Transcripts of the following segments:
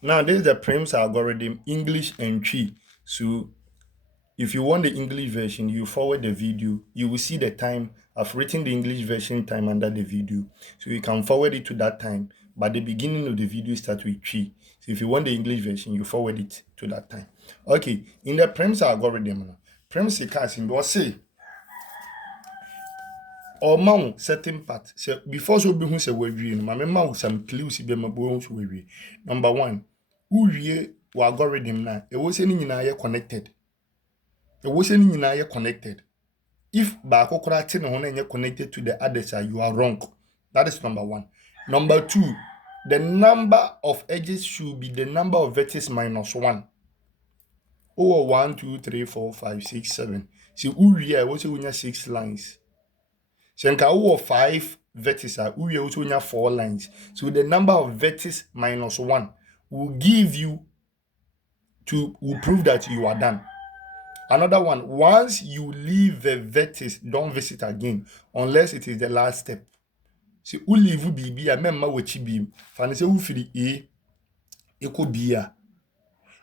Now, this is the Prim's algorithm, English and Tree. So, if you want the English version, you forward the video. You will see the time. I've written the English version time under the video. So, you can forward it to that time. But the beginning of the video starts with Tree. So, if you want the English version, you forward it to that time. Okay, in the Prim's algorithm, Prim's cast in say, or mount certain part. So, before so be who say we no, my mount some clues be my bones we. Number one, who ye algorithm na, it was any in connected. Ɛwɔ sɛ ne nyinaa yɛ connected. If baako koraa te ne ho na ɛnyɛ connected to the others, you are wrong. That is number one. Number two, the number of edges should be the number of vertices minus one. Oh, 1, 2, 3, 4, 5, 6, 7. See, uwie ɛwɔ sɛ wonya 6 lines. Sɛ nka wowɔ 5 vertices a uwie ɛwɔ sɛ wonya 4 lines. So the number of vertices minus one will give you will prove that you are done. Another one, once you leave the vertex, don't visit again unless it is the last step. See, who leave BB, I remember what you beam. Fanny say, who free A, echo B.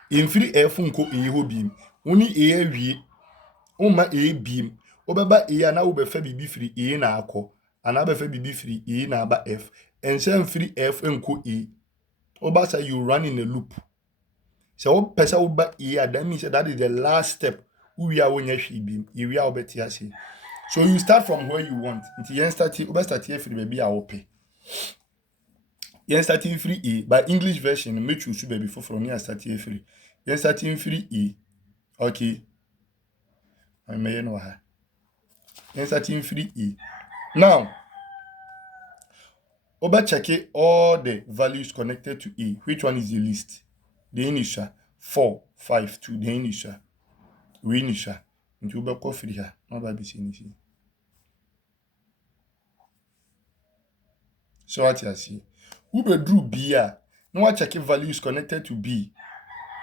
In free F, unco A ho beam. Only A, we, Oma A beam. Obeba A, and I will be BB free A na ako. And I be BB free A na ba F. And send free F and co A. Oba say you run in a loop. So what person will back here, that means that is the last step. We are when you beam, you are better. So you start from where you want. Until you start here for the baby I will pay. You starting free E by English version, make you should be before from here start here free. You starting free E. Okay. I may know her. You starting free E. Now over check all the values connected to E. Which one is the least? The initial 4, 5, 2, the initial. We initial. Nti wobɛkɔ firi ha na ɔba bɛsi ne si. So what you see? Wobɛduru B a na wacheck values connected to B.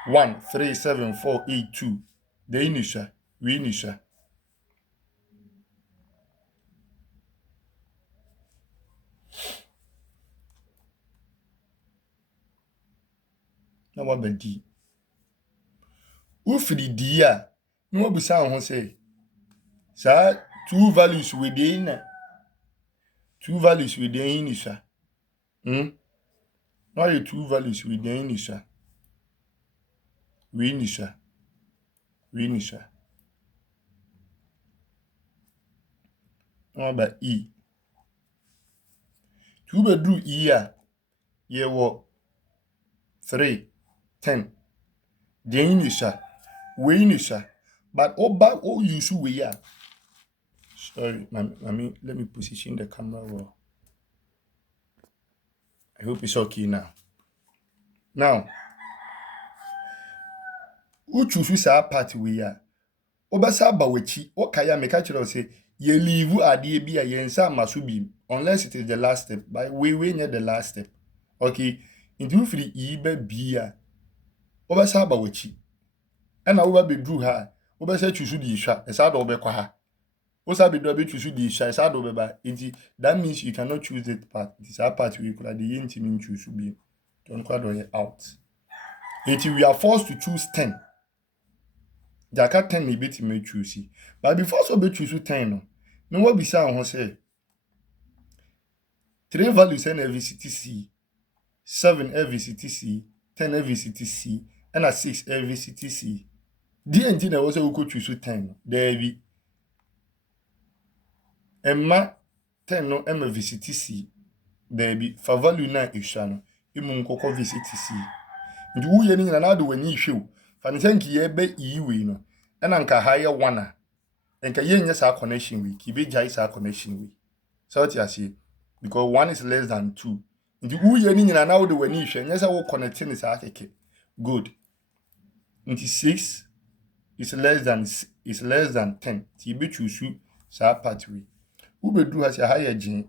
1, 3, 7, 4, 8, 2. The initial. We initial. Na waba D. Wofiri D a na wabusa ho say saa two values within initial. Now the two values within initial. We initial. We initial. Na waba E. Two wobɛduru E a yɛwɔ 3, 10. The initial. We initial. But use we are. Sorry, let me position the camera well. I hope it's okay now. Now, who choose our part we are? Obasa bawachi, what kaya make actually say, ye leave adi be a yensa masubi, unless it is the last step. By we near the last step. Okay, into free ebe bia. Obasa bawachi. And I will be drew her. Obasa choose the isha, a sad obekwaha. Osa be do be choose the isha, a sad obeba. That means you cannot choose that part. It is our part we could the yen team choose to be. Don't quite out. Until we are forced to choose 10. Jaka 10 ni beti me choose. But before so be choose 10 no. No what be say on say 3 values and VCTC, 7 VCTC, 10 VCTC, and a 6 VCTC. The engine was a go choose 10. There be Emma 10 no VCTC. There be for value na ishano. Imu nkoko VCTC. Nti wo ye ni na do wani hwew. Fa ne sanki ye be iwe no. Na nka ha ye wana. Nka ye nya sa connection we. Ki be jai sa connection we. So what you see? Because 1 is less than 2. Nti wo ye ni na do wani hwe. Nya sa wo connect ni sa keke. Good. Nti 6 is less than 10. Ti be choose sa part we. Wo be do has a higher gene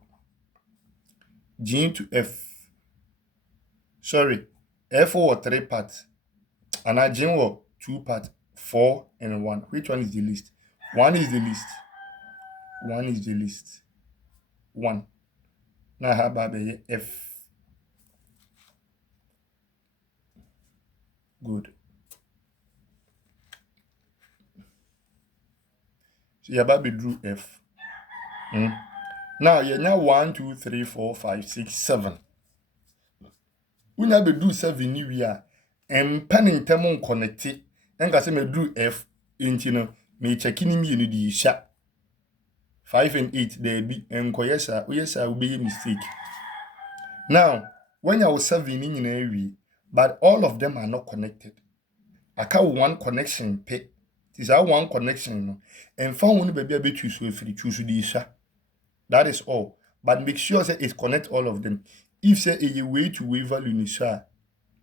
to F. Sorry. F or 3 parts. And I gene or 2 parts, 4 and 1. Which one is the least? 1 is the least. 1 is the least. 1. Now how about F? Good. So you're about to do F. Now you now 1, 2, 3, 4, 5, 6, 7. When you do 7 new year, and penning temon connected, and I say me do F into no me checking me in the sha 5 and 8 there be and yes, I will be a mistake. Now, when you was 7 in area, but all of them are not connected. I can't one connection pay. This is one connection, no. And found one baby a bit choose the sha. That is all. But make sure that it connect all of them. If say a way to waive value ni sha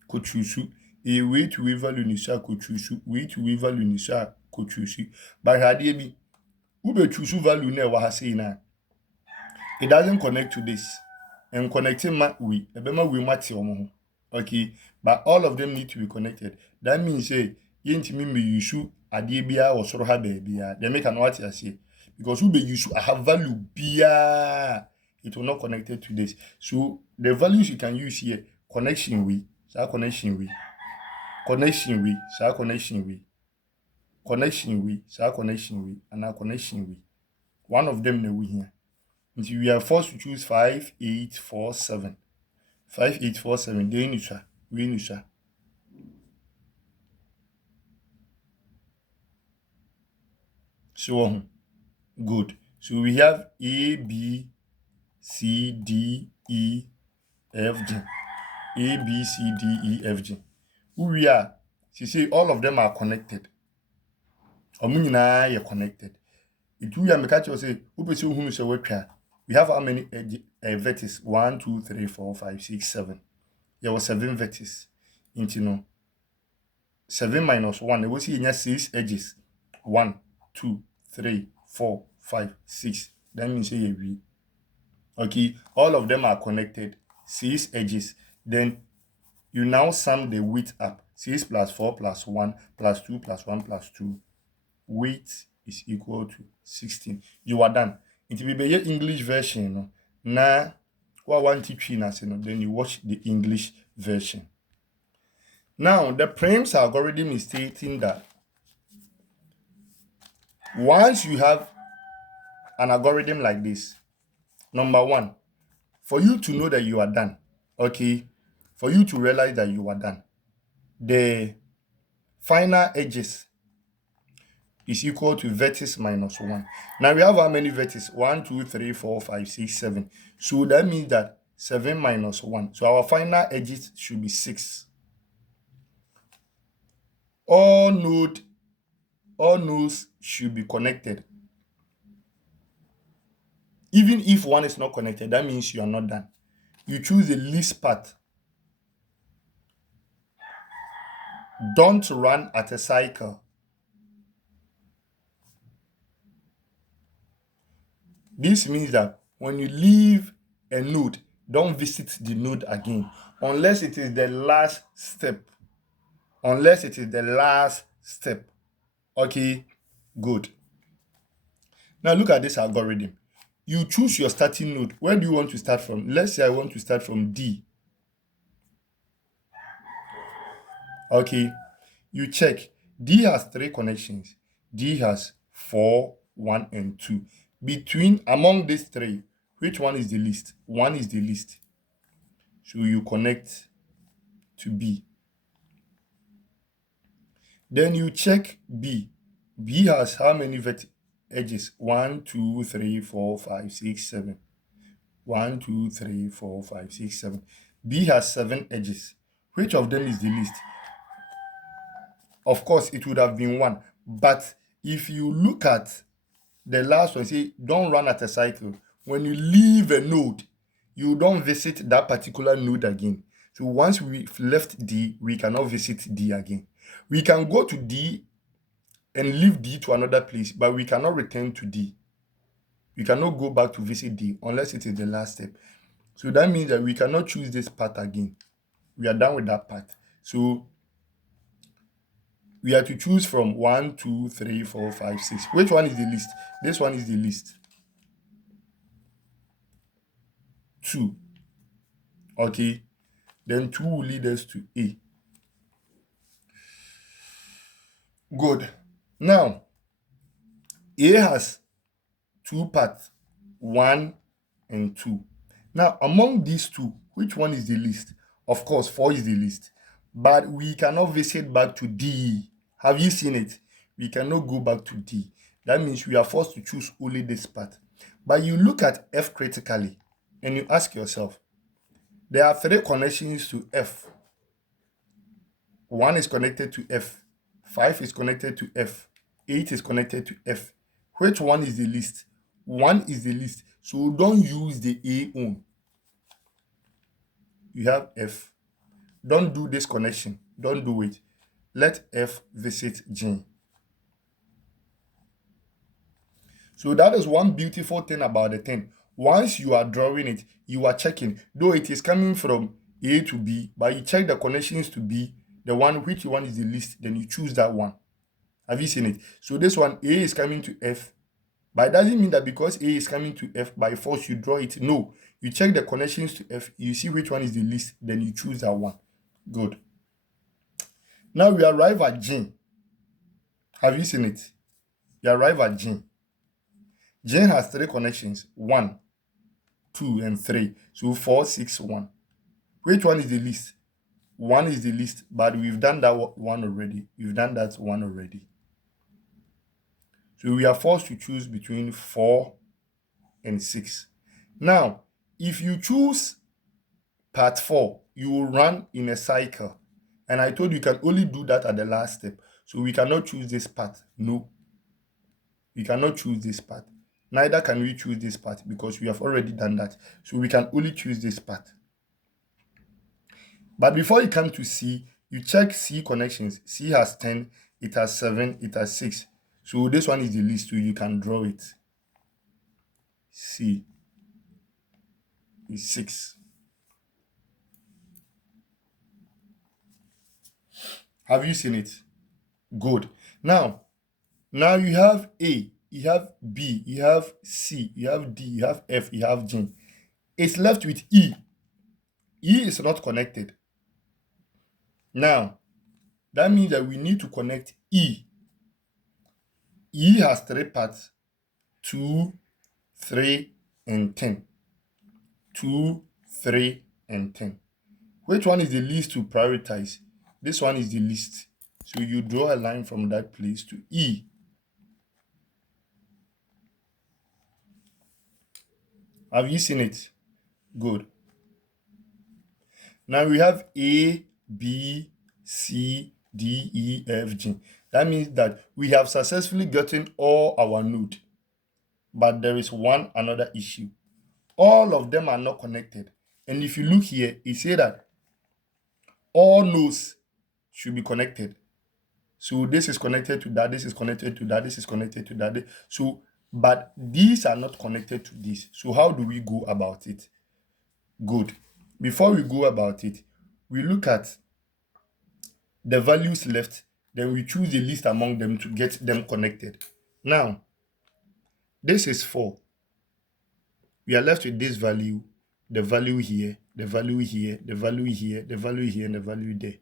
could choose a way to waive value ni sha could choose way to waive value ni sha could choose. But had be who be choose value never has say na. It doesn't connect to this. And connecting we mati omo. Okay, but all of them need to be connected. That means say yentimi me use ade bia wo soro ha bia. They make an what you say. Because who be use I have value bia, it will not connected to this. So the values you can use here, connection we, so connection we, connection we, so connection we, connection we, so connection we, and our connection we. One of them na we here. Until we are forced to choose 5, 8, 4, 7. 5, 8, 4, 7. Then we initial. So good. So we have A, B, C, D, E, F, G. A, B, C, D, E, F, G. Who we are? You see, all of them are connected. Omunina are connected. It we are make say who be who say what we have how many vertices? 1, 2, 3, 4, 5, 6, 7. There was 7 vertices. Into no 7 minus 1. There was here 6 edges. 1, 2, 3, 4, 5, 6. That means say we. Okay, all of them are connected. 6 edges. Then you now sum the width up. 6 plus 4 plus 1 plus 2 plus 1 plus 2. Weight is equal to 16. You are done. It will be your English version. No? Now, what want to teach then you watch the English version. Now, the Prim's algorithm is stating that once you have an algorithm like this, number one, for you to know that you are done, okay, for you to realize that you are done, the final edges is equal to vertex minus 1. Now we have how many vertices? 1, 2, 3, 4, 5, 6, 7. So that means that 7 minus 1. So our final edges should be 6. All nodes should be connected. Even if one is not connected, that means you are not done. You choose the least path. Don't run at a cycle. This means that when you leave a node, don't visit the node again unless it is the last step. Unless it is the last step. Okay, good. Now look at this algorithm. You choose your starting node. Where do you want to start from? Let's say I want to start from D. Okay, you check. D has 3 connections. D has 4, 1, and 2. Among these 3, which one is the least? 1 is the least. So you connect to B. Then you check B. B has how many edges? 1, 2, 3, 4, 5, 6, 7. 1, 2, 3, 4, 5, 6, 7. B has 7 edges. Which of them is the least? Of course, it would have been 1. But if you look at the last one, say, don't run at a cycle. When you leave a node, you don't visit that particular node again. So once we've left D, we cannot visit D again. We can go to D and leave D to another place, but we cannot return to D. We cannot go back to visit D unless it is the last step. So that means that we cannot choose this path again. We are done with that path. So we have to choose from 1, 2, 3, 4, 5, 6. Which one is the least? This one is the least. 2. Okay. Then 2 will lead us to A. Good. Now, A has two parts, one and two. Now, among these two, which one is the least? Of course, four is the least. But we cannot visit back to D. Have you seen it? We cannot go back to D. That means we are forced to choose only this part. But you look at F critically and you ask yourself, there are three connections to F. One is connected to F, five is connected to F, eight is connected to F. Which one is the least? One is the least. So don't use the A on. You have F. Don't do this connection. Don't do it. Let F visit G. So that is one beautiful thing about the thing. Once you are drawing it, you are checking. Though it is coming from A to B, but you check the connections to B, the one which one is the least, then you choose that one. Have you seen it? So this one, A is coming to F, but it doesn't mean that because A is coming to F, by force you draw it. No, you check the connections to F, you see which one is the least, then you choose that one. Good. Now we arrive at G. Have you seen it? You arrive at G. G has three connections, 1, 2, and 3. So 4, 6, 1. Which one is the least? 1 is the least, but we've done that one already. We've done that one already. So we are forced to choose between 4 and 6. Now, if you choose part 4, you will run in a cycle. And I told you can only do that at the last step. So we cannot choose this part. No, we cannot choose this part. Neither can we choose this part because we have already done that. So we can only choose this part. But before you come to C, you check C connections. C has 10, it has 7, it has 6. So this one is the least, so you can draw it. C is 6. Have you seen it? Good. Now you have A, you have B, you have C, you have D, you have F, you have G. It's left with E. E is not connected. Now, that means that we need to connect E. E has three parts, 2, 3, and 10. 2, 3, and 10. Which one is the least to prioritize? This one is the least. So you draw a line from that place to E. Have you seen it? Good. Now we have A, B, C, D, E, F, G. That means that we have successfully gotten all our node. But there is one another issue. All of them are not connected. And if you look here, it says that all nodes should be connected. So this is connected to that, this is connected to that, this is connected to that. So, but these are not connected to this. So how do we go about it? Good. Before we go about it, we look at the values left, then we choose the least among them to get them connected. Now, this is 4. We are left with this value, the value here, the value here, the value here, the value here, and the value there.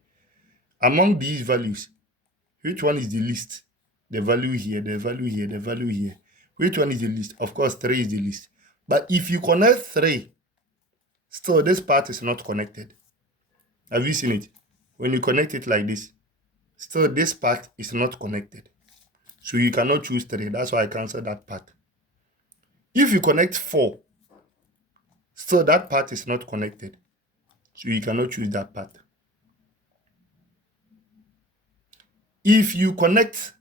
Among these values, which one is the least? The value here, the value here, the value here. Which one is the least? Of course, 3 is the least. But if you connect 3, still this part is not connected. Have you seen it? When you connect it like this, still this part is not connected. So you cannot choose 3. That's why I cancel that part. If you connect 4, still that part is not connected. So you cannot choose that part. If you connect,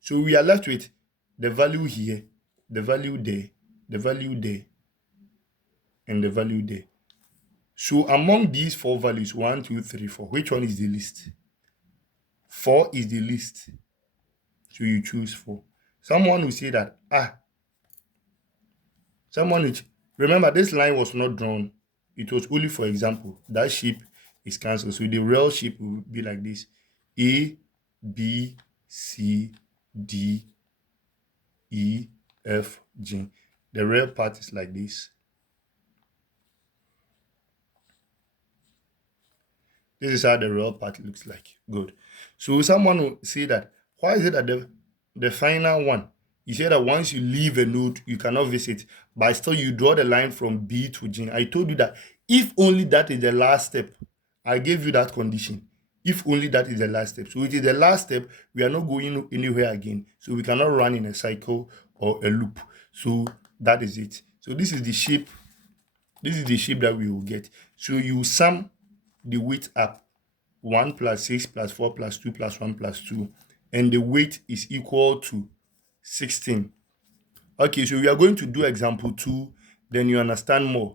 so we are left with the value here, the value there, the value there, and the value there. So among these 4 values, 1, 2, 3, 4, which one is the least? 4 is the least. So you choose 4. Someone will say that, someone will, remember this line was not drawn. It was only for example. That shape is cancelled. So the real shape will be like this. A, B, C, D, E, F, G. The real part is like this. This is how the real part looks like. Good. So someone will say that, Why is it that the final one, you say that once you leave a node, you cannot visit, but still you draw the line from B to G. I told you that if only that is the last step, I gave you that condition. If only that is the last step. So it is the last step, we are not going anywhere again. So we cannot run in a cycle or a loop. So that is it. So this is the shape. This is the shape that we will get. So you sum the weight up. 1 plus 6 plus 4 plus 2 plus 1 plus 2. And the weight is equal to 16. Okay, so we are going to do example 2, then you understand more.